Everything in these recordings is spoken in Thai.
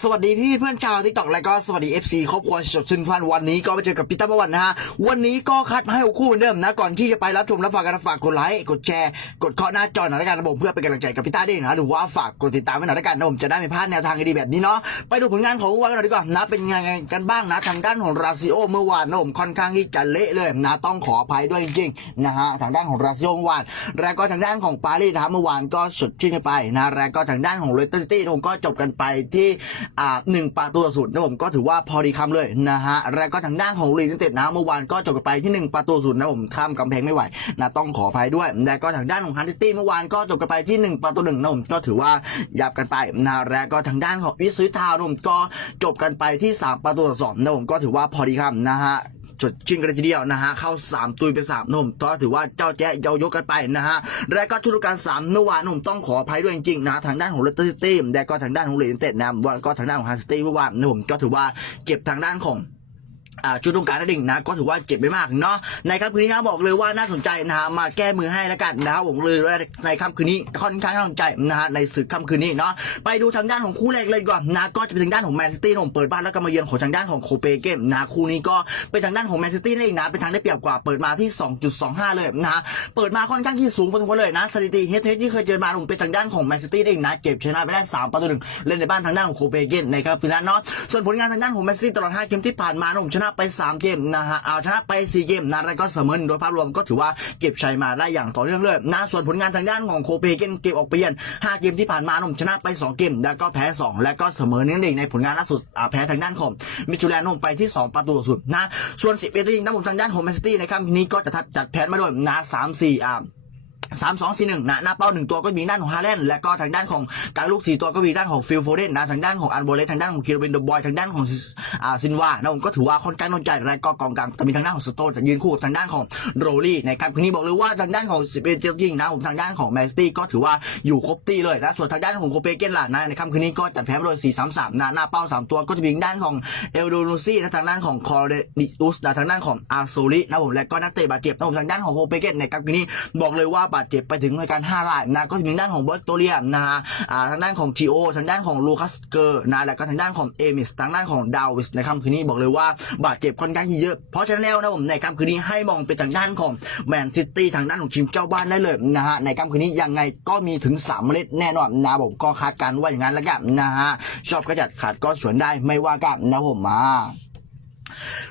สวัสดีพี่เพื่อนชาวทิกตอกและก็สวัสดี FC ครอบครัวสดชื่นพันวันนี้ก็ไปเจอกับพี่ตั้มวันนะฮะ วันนี้ก็คัดมาให้คู่เหมือนเดิมนะ ก่อนที่จะไปรับชมรับฟังกันฝากกดไลค์กดแชร์ กดเคาะหน้าจอหน่อยละกันนะผมเพื่อเป็นกำลังใจกับพี่ต้าด้วยนะหรือว่าฝากกดติดตามไว้หน่อยละกันนะผมจะได้ไม่พลาดแนวทางดีๆแบบนี้เนาะไปดูผลงานของวันกันหน่อยดีกว่านะเป็นยังไงกันบ้างนะทางด้านของราซิโอเมื่อวานนะผมค่อนข้างที่จะเละเลยนะต้องขออภัยด้วยจริงๆนะฮะทางด้านของราซิโอเมื่อวานแล้วก็ทางด้านของปารีสนะเมื่อวานก็สดชื่นกันไปนะแล้วก็ทางด้านของเลสเตอร์ซิตี้ผมก็จบกันไปที่อ่าหนึ่งประตูต่อศูนย์นะผมก็ถือว่าพอดีคำเลยนะฮะแล้วก็ทางด้านของลีนเต็ดนะเมื่อวานก็จบกันไปที่หนึ่งประตูศูนย์นะผมข้ามกำแพงไม่ไหวนะต้องขออภัยด้วยแล้วก็ทางด้านของฮันติตี้เมื่อวานก็จบกันไปที่หนึ่งประตูหนึ่งนะผมก็ถือว่ายับกันไปนะแล้วก็ทางด้านของอิสวิทาวน์นะผมก็จบกันไปที่สามประตูต่อสองนะผมก็ถือว่าพอดีคำนะฮะ จดชิงกันเลยทีเดียวนะฮะเข้า 3 ตุยไป3นุ่มก็ถือว่าเจ้าแจ๊เยายกกันไปนะฮะและก็ชุดการ3เมื่อวานนุ่มต้องขออภัยด้วยจริงๆนะทางด้านของเลสเตอร์ซิตี้และก็ทางด้านของเลนเต็ดนะแล้วก็ทางด้านของฮันสตี้เมื่อวานนุ่มก็ถือว่าเก็บทางด้านของ ชุดตรงกลารนั่นเองนะก็ถือว่าเจ็บไม่มากเนาะในค่ำคืนนี้นะบอกเลยว่าน่าสนใจนะฮะมาแก้มือให้แล้วกันนะครับผมเลยว่าในค่ำคืนนี้ค่อนข้างน่าสนใจนะฮะในศึกค่ำคืนนี้เนาะไปดูทางด้านของคู่แรกเลยก่อนนะก็จะเป็นทางด้านของแมนซิตี้ผมเปิดบ้านแล้วก็มาเยือนของทางด้านของโคเปเกมนะคู่นี้ก็เป็นทางด้านของแมนซิตี้นั่นเองนะเป็นทางได้เปรียบกว่าเปิดมาที่ 2.25 เลยนะเปิดมาค่อนข้างที่สูงพอสมควรเลยนะสถิติเฮดเฮดที่เคยเจอมาผมเป็นทางด้านของแมนซิตี้เองนะเก็บชนะไปได้3ประตูหนึ่งเล่นในบ้านทางด้านของโคเปเกนในครับคืนนั้นเนาะส่วนผลงานทางด้านของแมนซิตี้ตลอด5เกมที่ผ่านมาผมชนะะไป 3 เกมนะฮะเอาชนะไป 4 เกมนะแล้วก็เสมอโดยภาพรวมก็ถือว่าเก็บชัยมาได้อย่างต่อเนื่องเลยนะส่วนผลงานทางด้านของโคเปเกนเก็บออกไปเยือน5 เกมที่ผ่านมาผมชนะไป 2 เกม แล้วก็แพ้ 2 แล้วก็เสมอนั่นเองในผลงานล่าสุดแพ้ทางด้านของมิจูแลนด์ผมไปที่ 2 ประตูต่อศูนย์นะส่วน 11ตัวยิงนะผมทางด้านของแมนซิตี้ในค่ำนี้ก็จะจัดแผนมาโดยนะ3 4อ่า สามสองสี่หนึ่งนะหน้าเป้าหนึ่งตัวก็มีด้านของฮาเลนและก็ทางด้านของการลูกสี่ตัวก็มีด้านของฟิลโฟเดนนะทางด้านของอันโบเลทางด้านของคิโรเบนโดบอยทางด้านของอ่าซินวานะผมก็ถือว่าค่อนข้างนนใจและก็กองกลางจะมีทางด้านของสโตนยืนคู่ทางด้านของโรลี่ในการคืนนี้บอกเลยว่าทางด้านของสิบเอ็ดเจ้ายิงนะผมทางด้านของแมนสตี้ก็ถือว่าอยู่ครบตีเลยนะส่วนทางด้านของโคเปเกนล่ะนะในค่ำคืนนี้ก็จัดแพ้โดยสี่สามสามนะหน้าเป้าสามตัวก็จะมีด้านของเอลโดนูซี่และทางด้านของคอร์เรดิอุสนะทางด้านของอาร์โซลินะผมและก็นักเตะบาดเจ็บนะผมทางด้านของโคเปเกนในค่ำคืนนี้บอกเลยว่าบาดเจ็บไปถึงในการห้ารายนะก็จะมีด้านของเบอร์โตเรียนะฮะอ่าทางด้านของทีโอทางด้านของลูคัสเกอร์นะและก็ทางด้านของเอมิสทางด้านของดาวิสในค่ำคืนนี้บอกเลยว่าบาดเจ็บค่อนข้างที่เยอะ เพราะฉะนั้นแล้วนะผมในค่ำคืนนี้ให้มองเป็นทางด้านของแมนซิตี้ทางด้านของทีมเจ้าบ้านได้เลยนะฮะในค่ำคืนนี้ยังไงก็มีถึง3เมล็ดแน่นอนนะผมก็คาดการณ์ว่าอย่างนั้นแล้วกันนะฮะชอบกระจัดขาดก็สวนได้ไม่ว่ากันนะผมมา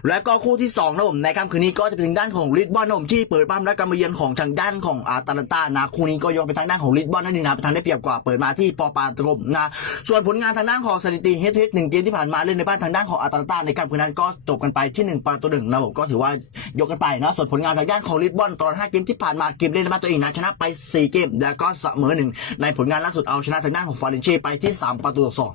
และก็คู่ที่2นะผมในค่ำคืนนี้ก็จะเป็นทางด้านของลิสบอนนะผมที่เปิดบ้านและการมาเยือนของทางด้านของอาตาลันตานะคู่นี้ก็ยกไปทางด้านของลิสบอนนั่นเองนะเป็นทางได้เปรียบกว่าเปิดมาที่ปอปาตรมนะส่วนผลงานทางด้านของสถิติเฮดเฮดหนึ่งเกมที่ผ่านมาเล่นในบ้านทางด้านของอาตาลันตาในค่ำคืนนั้นก็จบกันไปที่ 1ประตูหนึ่งนะผมก็ถือว่ายกกันไปนะส่วนผลงานทางด้านของลิสบอนตลอด5เกมที่ผ่านมาเกมเล่นในบ้านตัวเองนะชนะไป 4 เกม แล้วก็เสมอหนึ่งในผลงานล่าสุดเอาชนะทางด้านของฟอร์เรนเช่ไปที่ 3 ประตูต่อสอง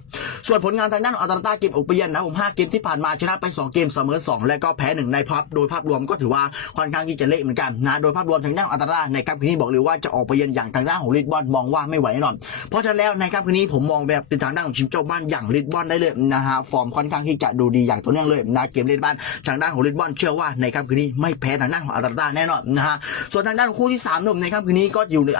ส่วนผลงานทางด้านของอาตาลันตาเกมอุปเยือนนะผม5เกมที่ผ่านมาชนะไป 2 เกมเสมอ2 และก็แพ้หนึ่งในภาพโดยภาพรวมก็ถือว่าค่อนข้างที่จะเละเหมือนกันนะโดยภาพรวมทางด้านอัตราในค่ำคืนนี้บอกเลยว่าจะออกไปเยือนอย่างทางด้านของลิสบอนมองว่าไม่ไหวแน่นอน เพราะฉะนั้นแล้วในค่ำคืนนี้ผมมองแบบเป็นทางด้านของทีมเจ้าบ้านอย่างลิสบอนได้เลยนะฮะฟอร์มค่อนข้างที่จะดูดีอย่างต่อเนื่องเลยนะเกมเล่นบ้านทางด้านของลิสบอนเชื่อว่าในค่ำคืนนี้ไม่แพ้ทางด้านของอัตราแน่นอนนะฮะส่วนทางด้านคู่ที่สามหนุ่มในค่ำคืนนี้ก็อยู่ใน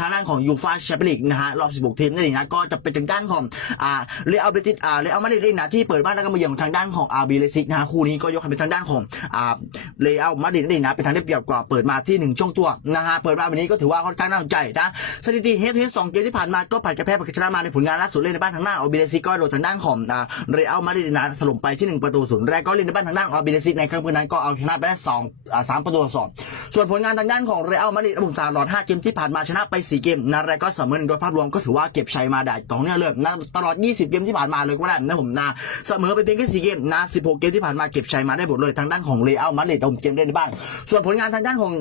ทางด้านของยูฟาแชมเปี้ยนลีกนะฮะรอบ 16 ทีมนั่นเองนะก็จะเป็นทางด้านของอ่าเรอัลเบติสอ่าเรอัลมาดริดนะที่เปิดบ้านแล้วก็มาเยือนของทางด้านของอาร์บีเลซิกนะฮะคู่นี้ก็ยกให้เป็นทางด้านของอ่าเลเยอร์มาดริดนั่นเองนะเป็นทางได้เปรียบกว่าเปิดมาที่หนึ่งช่วงตัวนะฮะเปิดมาแบบนี้ก็ถือว่าค่อนข้างน่าสนใจนะสถิติเฮดทูเฮดสองเกมที่ผ่านมาก็ผัดกับแพ้ผัดกับชนะมาในผลงานล่าสุดเล่นในบ้านทางหน้าออบิเลซิก็โดนทางด้านของอ่าเรอัลมาดริดนะถล่มไปที่หนึ่งประตูศูนย์แรกก็เล่นในบ้านทางด้านออบิเลซิในครั้งนั้นก็เอาชนะไปได้สองอ่าสามประตูต่อสองส่วนผลงานทางด้านของเรอัลมาดริดผมสามหลอดห้าเกมที่ผ่านมาชนะไปสี่เกมนะแรกก็เสมอหนึ่งโดยภาพรวมก็ถือว่าเก็บชัยมาได้ต่อเนื่องเลยนะตลอด 20 เกมที่ผ่านมาเลยก็ได้นะผมนะเสมอไปเพียงแค่สี่เกมนะ16 เกมที่ผ่านมาเก็บชัยมาได้หมดเลยทางด้านของเรอัลมาดริดผมเกมได้ในบ้านส่วนผลงานทางด้านของ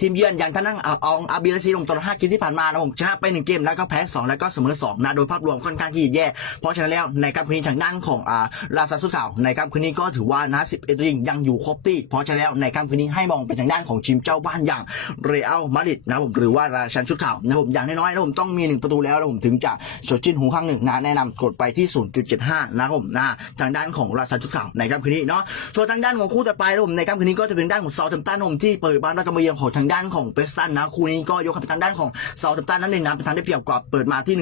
ทีมเยือนอย่างทางด้านอาอองอาบิลซีลงตลอด5เกมที่ผ่านมานะผมชนะไป 1 เกมแล้วก็แพ้ 2 แล้วก็เสมอ2นะโดยภาพรวมค่อนข้างที่แย่ เพราะฉะนั้นแล้วในค่ำคืนนี้ทางด้านของอ่าลาซาสุดข่าวในค่ำคืนนี้ก็ถือว่านะ10เอ็ดยิงยังอยู่ครบตี้เพราะฉะนั้นแล้วในค่ำคืนนี้ให้มองเป็นทางด้านของทีมเจ้าบ้านอย่างเรอัลมาดริดนะผมหรือว่าราชันชุดข่าวนะผมอย่างน้อยๆนะผมต้องมี 1 ประตูแล้วนะผมถึงจะสดชื่นหูข้างหนึ่งนะแนะนำกดไปที่ 0.75 นะครับผมนะทางด้านของราชันชุดข่าวในค่ำคืนนี้เนาะส่วนทางด้านของคู่ต่อไปนะผมในค่ำคืนนี้ก็จะเป็นด้านของเซาท์แฮมป์ตันผมที่เปิดบ้านแล้วก็มาเยือนของทางด้านของเปสตันนะคู่นี้ก็ยกให้เป็นทางด้านของเซาท์แฮมป์ตันนั่นเองนะเป็นทางได้เปรียบกว่าเปิดมาที่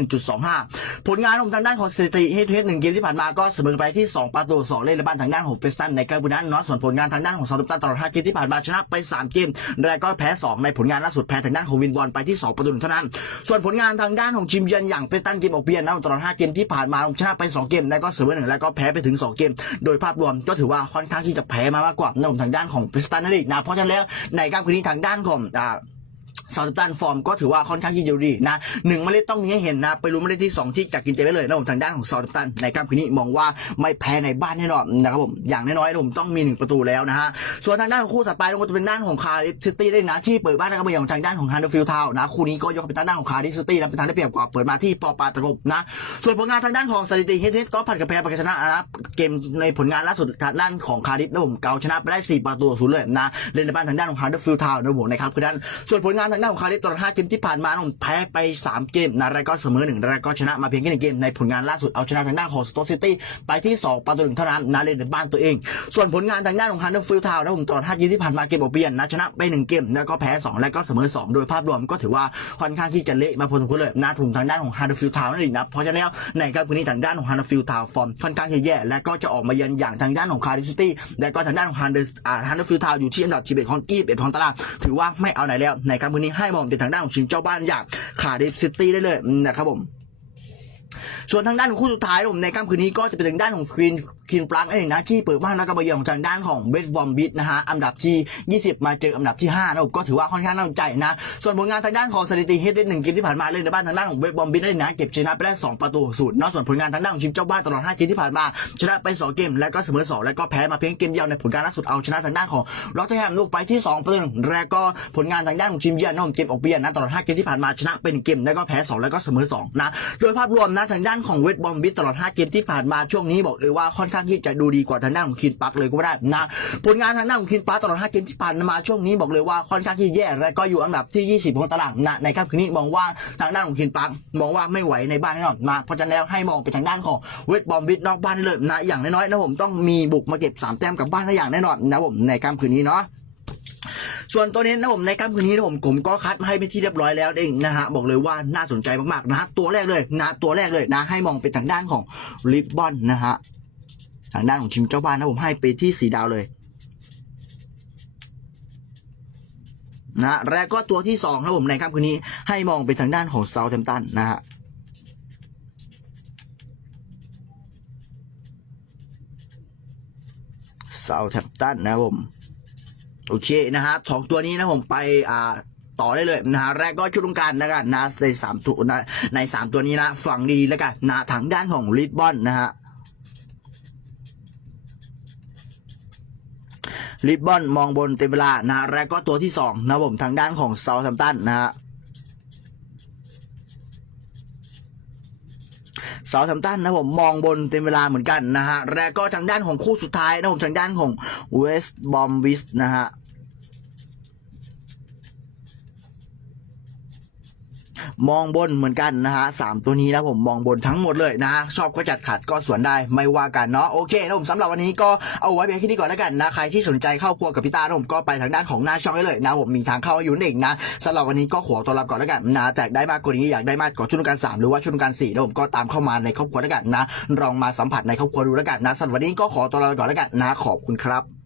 1.25 ผลงานของทางด้านของสถิติเฮดเฮดหนึ่งเกมที่ผ่านมาก็เสมอไปที่ 2 ประตูต่อสองเล่นในบ้านทางด้านของเปสตันในการบุนั้นเนาะส่วนผลงานทางด้านของเซาท์แฮมป์ตันตลอด5เกมที่ผ่านมาชนะไป 3 เกมและก็แพ้ 2 ในผลงานล่าสุดแพ้ทางด้านของวินบอลไปที่ 2 ประตูหนึ่งเท่านั้น ส่วนผลงานทางด้านของทีมเยือนอย่างเปสตันเกมออกเบียนนะตลอด5เกมที่ผ่านมาชนะไป 2 เกมและก็เสมอหนึ่งแล้วก็แพ้ไปถึง 2 เกม โดยภาพรวมก็ถือว่าค่อนข้างที่จะแพ้มามากกว่าในทางด้านของเปสตันนั่นเองนะเพราะฉะนั้นแล้วในการคืนนี้ทางด้านของอ่า ซาร์ตันฟอร์มก็ถือว่าค่อนข้างที่จะดีนะหนึ่งเมล็ดต้องมีให้เห็นนะ ไปรู้เมล็ดที่ 2 ที่จากกินเจได้เลยนะผมทางด้านของซาร์ตันในค่ำคืนนี้มองว่าไม่แพ้ในบ้านแน่นอนนะครับผมอย่างน้อยๆผมต้องมี 1 ประตูแล้วนะฮะส่วนทางด้านของคู่ถัดไปก็จะเป็นด้านของคาร์ดิฟซิตี้ได้นะที่เปิดบ้านนะครับอย่างทางด้านของฮันเดอร์ฟิลด์ทาวนะคู่นี้ก็ยกเป็นทางด้านของคาร์ดิฟซิตี้นะเป็นทางได้เปรียบกว่าเปิดมาที่ปอปาตะกบนะส่วนผลงานทางด้านของสถิติเฮดเฮดก็ผัดกับแพ้ผัดกับชนะนะเกมในผลงานล่าสุดทางด้านของคาร์ดิฟนะผมเกาชนะไปได้4ประตูศูนย์เลยนะเล่นในบ้านทางด้านของฮันเดอร์ฟิลด์ทาวน์นะผมนะครับคือด้านส่วนผลงานทางด้านของคาร์ดิฟตลอด5เกมที่ผ่านมาผมแพ้ไป 3 เกมนะแล้วก็เสมอหนึ่งแล้วก็ชนะมาเพียงแค่หนึ่งเกมในผลงานล่าสุดเอาชนะทางด้านของสโตซิตี้ไปที่ 2 ประตูหนึ่งเท่านั้นนะเล่นในบ้านตัวเอง ส่วนผลงานทางด้านของฮันเดอร์ฟิลด์ทาวน์นะผมตลอด5เกมที่ผ่านมาเกมออเบียนนะชนะไป1เกมแล้วก็แพ้ 2 แล้วก็เสมอ 2 โดยภาพรวมก็ถือว่าค่อนข้างที่จะเละมาพอสมควรเลยนะถุงทางด้านของฮันเดอร์ฟิลด์ทาวน์นั่นเองนะเพราะฉะนั้นแล้วในการคืนนี้ทางด้านของฮันเดอร์ฟิลด์ทาวน์ฟอร์มค่อนข้างที่แย่และก็จะออกมาเยือนอย่างทางด้านของคาร์ดิฟซิตี้และก็ทางด้านของฮันเดอร์ฮันเดอร์ฟิลด์ทาวน์อยู่ที่อันดับที่เอ็ดของอีเอ็ดของตารางถือว่าไม่เอาไหนแล้วในการคืนนี้ให้มองเป็นทางด้านของทีมเจ้าบ้านอย่างคาร์ดิฟซิตี้ได้เลยนะครับผมส่วนทางด้านของคู่สุดท้ายผมในค่ำคืนนี้ก็จะเป็นทางด้านของควีน ควีนปลังเองนะที่เปิดบ้านแล้วก็มาเยือนของทางด้านของเวสต์บอมบิทนะฮะอันดับที่ 20 มาเจออันดับที่ 5 นะผมก็ถือว่าค่อนข้างน่าสนใจนะส่วนผลงานทางด้านของสถิติเฮดหนึ่งเกมที่ผ่านมาเลยในบ้านทางด้านของเวสต์บอมบิทได้นะเก็บชนะไปได้2ประตูศูนย์นาะส่วนผลงานทางด้านของทีมเจ้าบ้านตลอด5เกมที่ผ่านมาชนะไป 2 เกม แล้วก็เสมอ2แล้วก็แพ้มาเพียงเกมเดียวในผลงานล่าสุดเอาชนะทางด้านของลอตเทอร์แฮมลูกไปที่2ประตูแล้วก็ผลงานทางด้านของทีมเยือนนะผมเกมออกเบียนนะตลอด5เกมที่ผ่านมาชนะเป็นเกมแล้วก็แพ้สองแล้วก็เสมอสองนะโดยภาพรวมนะทางด้านของเวสต์บอมบิทตลอด5เกมที่ผ่านมาช่วงนี้บอกเลยว่าค่อนข้างที่จะดูดีกว่าทางด้านของคินปักเลยก็ว่ได้นะผลงานทางด้านของคินปักตลอด5เกมที่ผ่านมาช่วงนี้บอกเลยว่าค่อนข้างที่แย่และก็อยู่อันดับที่ 20 ของตารางนะในค่ำคืนนี้มองว่าทางด้านของคินปักมองว่าไม่ไหวในบ้านแน่นอนนะเพราะฉะนั้นแล้วให้มองไปทางด้านของเวสต์บอมบิทนอกบ้านเลยนะอย่างน้อยๆนะผมต้องมีบุกมาเก็บ3แต้มกับบ้านได้อย่างแน่นอนนะผมในค่ำคืนนี้เนาะส่วนตัวนี้นะผมในค่ำคืนนี้นะผมผมก็คัดมาให้เป็นที่เรียบร้อยแล้วเองนะฮะบอกเลยว่าน่าสนใจมากๆนะฮะตัวแรกเลยนะตัวแรกเลยนะให้มองไปทางด้านของลิบบอนนะฮะ ทางด้านของทีมเจ้าบ้านนะผมให้ไปที่สีดาวเลยนะและก็ตัวที่สองนะผมในค่ำคืนนี้ให้มองไปทางด้านของเซาท์แฮมตันนะฮะเซาแทมตันนะผมโอเคนะฮะสองตัวนี้นะผมไปอ่าต่อได้เลยนะฮะแรกก็ชุดตรงกลารนะครับนะในสามตัวนะในสามตัวนี้นะ ฝั่งดีแล้วกันนะทางด้านของลิสบอนนะฮะ ลิบบอนมองบนเต็มเวลานะฮะและก็ตัวที่สองนะผมทางด้านของเซาแทมตันนะฮะเซาแทมตันนะผมมองบนเต็มเวลาเหมือนกันนะฮะและก็ทางด้านของคู่สุดท้ายนะผมทางด้านของเวสต์บอมบิสนะฮะ มองบนเหมือนกันนะฮะสามตัวนี้นะผมมองบนทั้งหมดเลยนะ ชอบก็จัดขัดก็สวนได้ไม่ว่ากันเนาะโอเคนะผมสำหรับวันนี้ก็เอาไว้เพียงแค่นี้ก่อนแล้วกันนะใครที่สนใจเข้าครัวกับพี่ตาผมก็ไปทางด้านของหน้าช่องได้เลยนะผมมีทางเข้าอยู่นั่นเองนะสำหรับวันนี้ก็ขอตัวลาก่อนแล้วกันนะแจกได้มากกว่านี้อยากได้มากกว่าชุดการสามหรือว่าชุดการสี่นะผมก็ตามเข้ามาในครอบครัวแล้วกันนะลองมาสัมผัสในครอบครัวดูแล้วกันนะสำหรับวันนี้ก็ขอตัวลาก่อนแล้วกันนะขอบคุณครับ